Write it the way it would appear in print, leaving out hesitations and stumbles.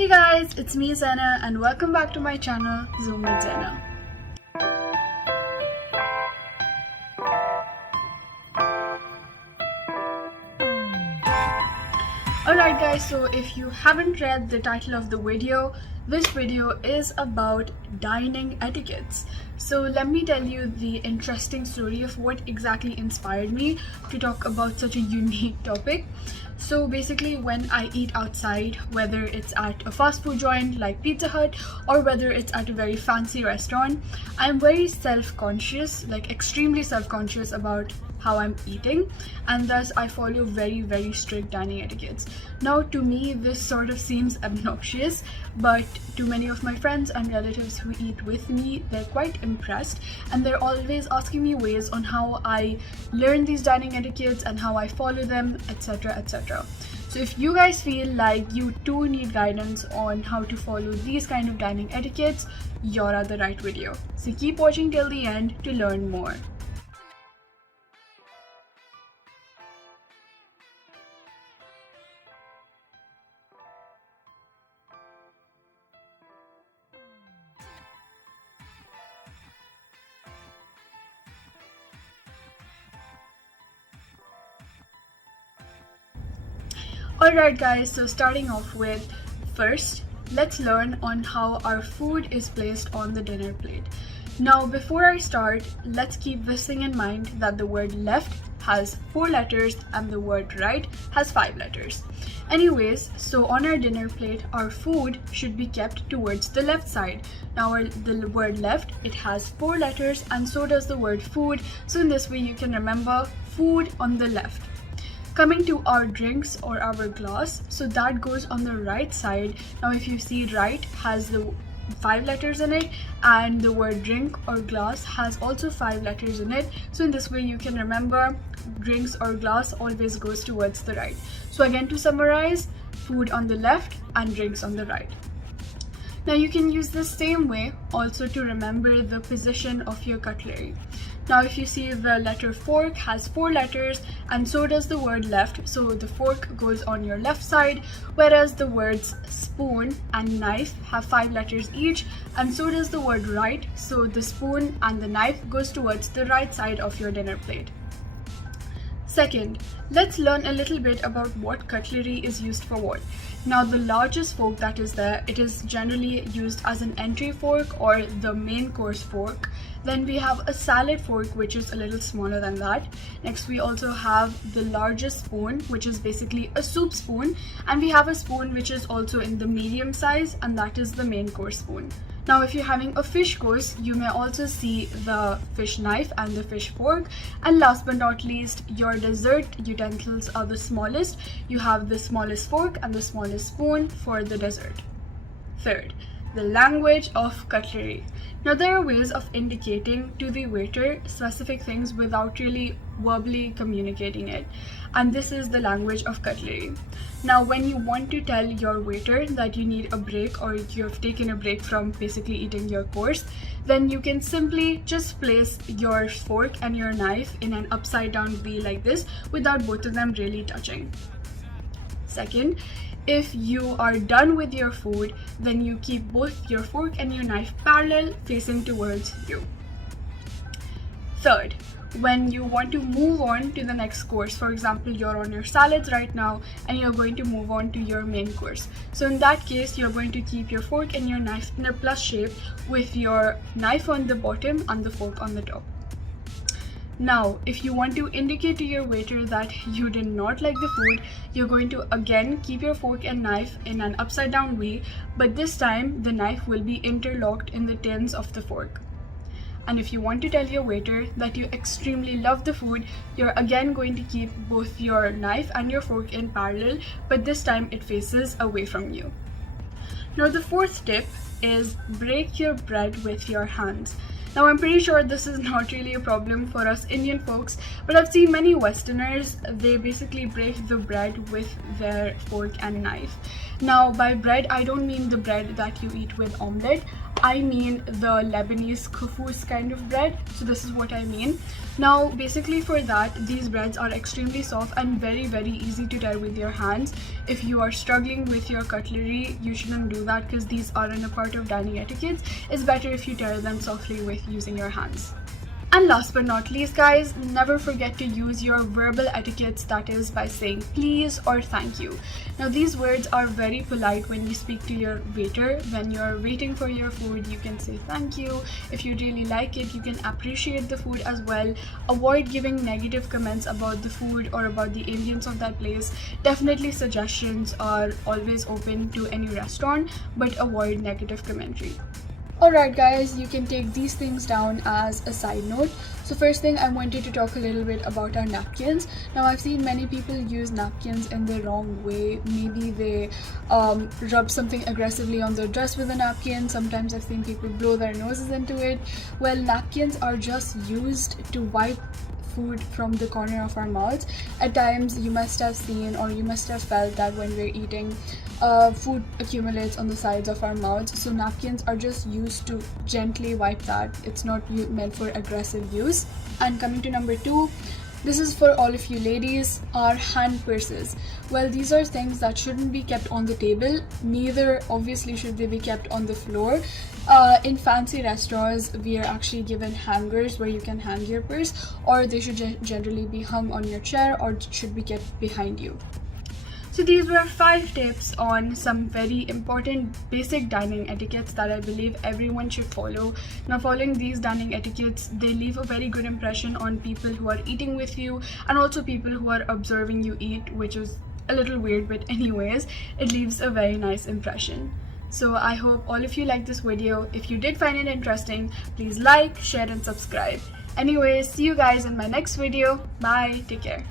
Hey guys, it's me Zena and welcome back to my channel Zoom with Zena. Alright guys, so if you haven't read the title of the video, this video is about dining etiquettes. So let me tell you the interesting story of what exactly inspired me to talk about such a unique topic. So basically, when I eat outside, whether it's at a fast food joint like Pizza Hut or whether it's at a very fancy restaurant, I'm very self-conscious, like extremely self-conscious about how I'm eating, and thus I follow very strict dining etiquettes. Now to me this sort of seems obnoxious, but to many of my friends and relatives who eat with me, they're quite impressed and they're always asking me ways on how I learn these dining etiquettes and how I follow them, etc, etc. So if you guys feel like you too need guidance on how to follow these kind of dining etiquettes, you're at the right video. So keep watching till the end to learn more. Alright guys, so starting off with, first, let's learn on how our food is placed on the dinner plate. Now before I start, let's keep this thing in mind that the word left has 4 letters and the word right has 5 letters. Anyways, so on our dinner plate, our food should be kept towards the left side. Now the word left, it has 4 letters and so does the word food. So in this way you can remember food on the left. Coming to our drinks or our glass, so that goes on the right side. Now if you see, right has the 5 letters in it and the word drink or glass has also 5 letters in it. So in this way you can remember drinks or glass always goes towards the right. So again, to summarize, food on the left and drinks on the right. Now you can use the same way also to remember the position of your cutlery. Now if you see, the letter fork has 4 letters and so does the word left, so the fork goes on your left side, whereas the words spoon and knife have 5 letters each and so does the word right, so the spoon and the knife goes towards the right side of your dinner plate. Second, let's learn a little bit about what cutlery is used for what. Now the largest fork that is there, it is generally used as an entry fork or the main course fork. Then we have a salad fork which is a little smaller than that. Next we also have the largest spoon which is basically a soup spoon, and we have a spoon which is also in the medium size and that is the main course spoon. Now if you're having a fish course, you may also see the fish knife and the fish fork. And last but not least, your dessert utensils are the smallest. You have the smallest fork and the smallest spoon for the dessert. Third, the language of cutlery. Now there are ways of indicating to the waiter specific things without really verbally communicating it, and this is the language of cutlery. Now when you want to tell your waiter that you need a break or you have taken a break from basically eating your course, then you can simply just place your fork and your knife in an upside down V like this without both of them really touching. Second, if you are done with your food, then you keep both your fork and your knife parallel facing towards you. Third, when you want to move on to the next course, for example you're on your salads right now and you're going to move on to your main course, so in that case you're going to keep your fork and your knife in a plus shape with your knife on the bottom and the fork on the top. Now if you want to indicate to your waiter that you did not like the food, you're going to again keep your fork and knife in an upside down V, but this time the knife will be interlocked in the tins of the fork. And if you want to tell your waiter that you extremely love the food, you're again going to keep both your knife and your fork in parallel, but this time it faces away from you. Now the fourth tip is break your bread with your hands. Now I'm pretty sure this is not really a problem for us Indian folks, but I've seen many Westerners, they basically break the bread with their fork and knife. Now by bread I don't mean the bread that you eat with omelette, I mean the Lebanese kufus kind of bread. So this is what I mean. Now basically for that, these breads are extremely soft and very easy to tear with your hands. If you are struggling with your cutlery, you shouldn't do that because these aren't a part of dining etiquettes. It's better if you tear them softly with using your hands. And last but not least guys, never forget to use your verbal etiquettes, that is by saying please or thank you. Now these words are very polite when you speak to your waiter. When you're waiting for your food, you can say thank you. If you really like it, you can appreciate the food as well. Avoid giving negative comments about the food or about the ambience of that place. Definitely suggestions are always open to any restaurant, but avoid negative commentary. Alright guys, you can take these things down as a side note. So first thing, I wanted to talk a little bit about our napkins. Now I've seen many people use napkins in the wrong way. Maybe they rub something aggressively on their dress with a napkin. Sometimes I've seen people blow their noses into it. Well, napkins are just used to wipe food from the corner of our mouths. At times you must have seen or you must have felt that when we're eating, food accumulates on the sides of our mouths. So napkins are just used to gently wipe that. It's not meant for aggressive use. And coming to number 2, this is for all of you ladies, our hand purses. Well, these are things that shouldn't be kept on the table, neither obviously should they be kept on the floor. In fancy restaurants, we are actually given hangers where you can hang your purse, or they should generally be hung on your chair or should be kept behind you. So these were 5 tips on some very important basic dining etiquettes that I believe everyone should follow. Now following these dining etiquettes, they leave a very good impression on people who are eating with you and also people who are observing you eat, which is a little weird, but anyways, it leaves a very nice impression. So I hope all of you liked this video. If you did find it interesting, please like, share and subscribe. Anyways, see you guys in my next video. Bye, take care.